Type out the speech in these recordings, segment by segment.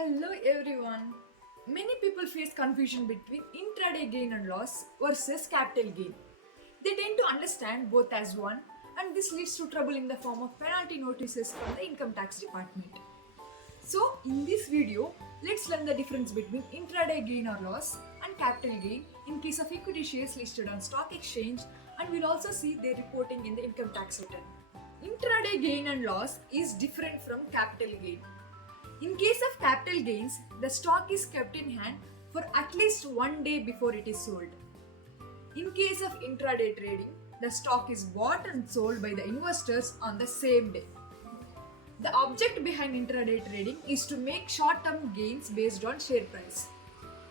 Hello everyone. Many people face confusion between intraday gain and loss versus capital gain. They tend to understand both as one, and this leads to trouble in the form of penalty notices from the income tax department. So, in this video, let's learn the difference between intraday gain or loss and capital gain in case of equity shares listed on stock exchange, and we'll also see their reporting in the income tax return. Intraday gain and loss is different from capital gain. In case of capital gains, the stock is kept in hand for at least one day before it is sold. In case of intraday trading, the stock is bought and sold by the investors on the same day. The object behind intraday trading is to make short-term gains based on share price.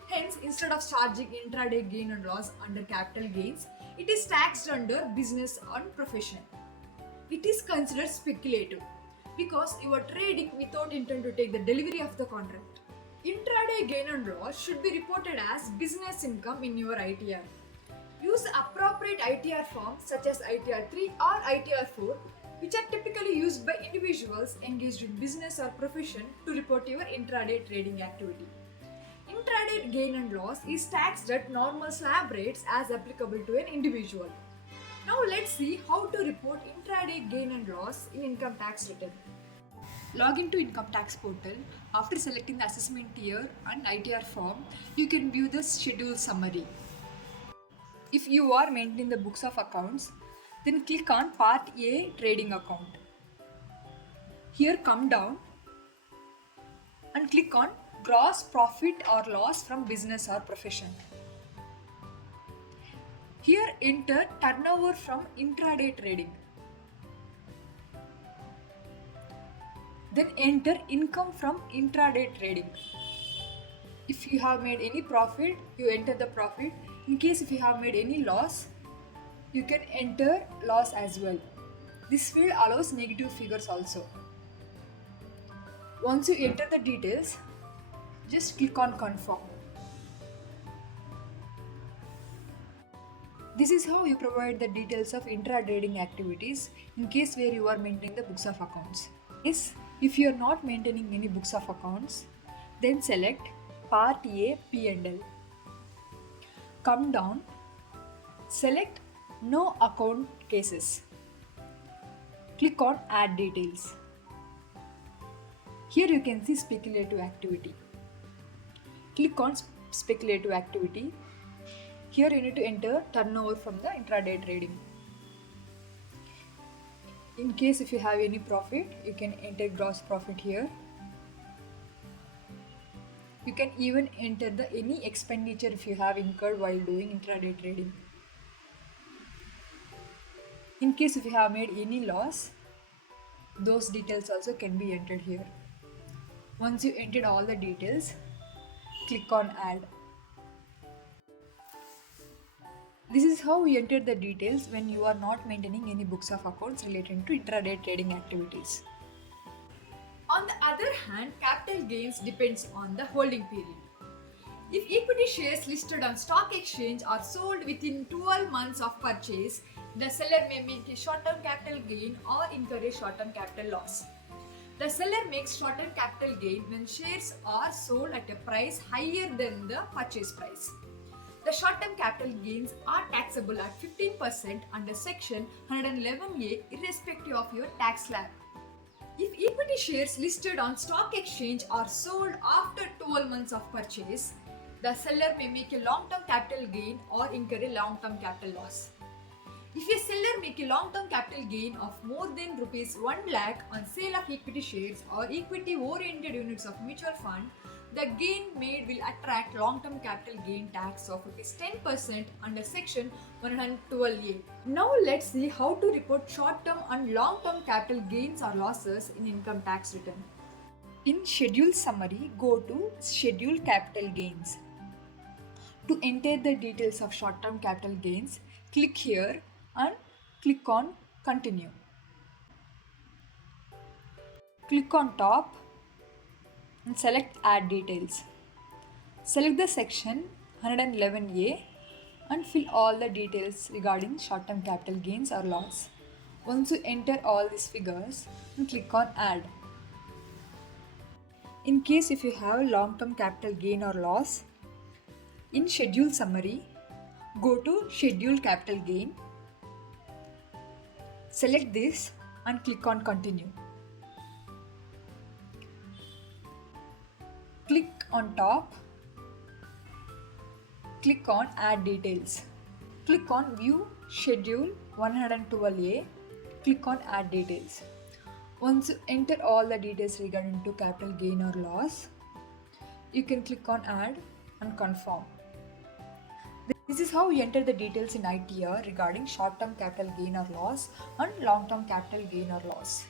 Hence, instead of charging intraday gain and loss under capital gains, it is taxed under business and profession. It is considered speculative because you are trading without intent to take the delivery of the contract. Intraday gain and loss should be reported as business income in your ITR. Use appropriate ITR forms such as ITR 3 or ITR 4, which are typically used by individuals engaged in business or profession to report your intraday trading activity. Intraday gain and loss is taxed at normal slab rates as applicable to an individual. Now let's see how to report intraday gain and loss in income tax return. Log into income tax portal. After selecting the assessment year and ITR form, you can view the schedule summary. If you are maintaining the books of accounts, then click on Part A trading account. Here come down and click on gross profit or loss from business or profession. Here enter turnover from intraday trading. Then enter income from intraday trading. If you have made any profit, you enter the profit. In case if you have made any loss, you can enter loss as well. This field allows negative figures also. Once you enter the details, just click on confirm. This is how you provide the details of intra-trading activities in case where you are maintaining the books of accounts. If you are not maintaining any books of accounts, then select Part A P&L. Come down, select No Account Cases. Click on Add Details. Here you can see speculative activity. Click on speculative activity. Here you need to enter turnover from the intraday trading. In case if you have any profit, you can enter gross profit here. You can even enter the any expenditure if you have incurred while doing intraday trading. In case if you have made any loss, those details also can be entered here. Once you entered all the details, click on Add. This is how you enter the details when you are not maintaining any books of accounts related to intraday trading activities. On the other hand, capital gains depends on the holding period. If equity shares listed on stock exchange are sold within 12 months of purchase, the seller may make a short-term capital gain or incur a short-term capital loss. The seller makes short-term capital gain when shares are sold at a price higher than the purchase price. The short-term capital gains are taxable at 15% under Section 111A irrespective of your tax slab. If equity shares listed on stock exchange are sold after 12 months of purchase, the seller may make a long-term capital gain or incur a long-term capital loss. If a seller make a long-term capital gain of more than rupees 1 lakh on sale of equity shares or equity-oriented units of mutual fund, the gain made will attract long-term capital gain tax of rupees 10% under Section 112A. Now let's see how to report short-term and long-term capital gains or losses in income tax return. In Schedule Summary, go to Schedule Capital Gains. To enter the details of short-term capital gains, click here and click on Continue. Click on Top and select Add Details. Select the section 111A and fill all the details regarding short-term capital gains or loss. Once you enter all these figures, click on Add. In case if you have long-term capital gain or loss, in schedule summary, go to schedule capital gain, select this and click on continue. Click on top, click on add details. Click on view schedule 112A, click on add details. Once you enter all the details regarding to capital gain or loss, you can click on add and confirm. This is how you enter the details in ITR regarding short-term capital gain or loss and long-term capital gain or loss.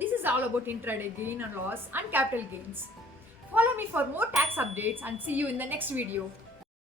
This is all about intraday gain or loss and capital gains. Follow me for more tax updates and see you in the next video.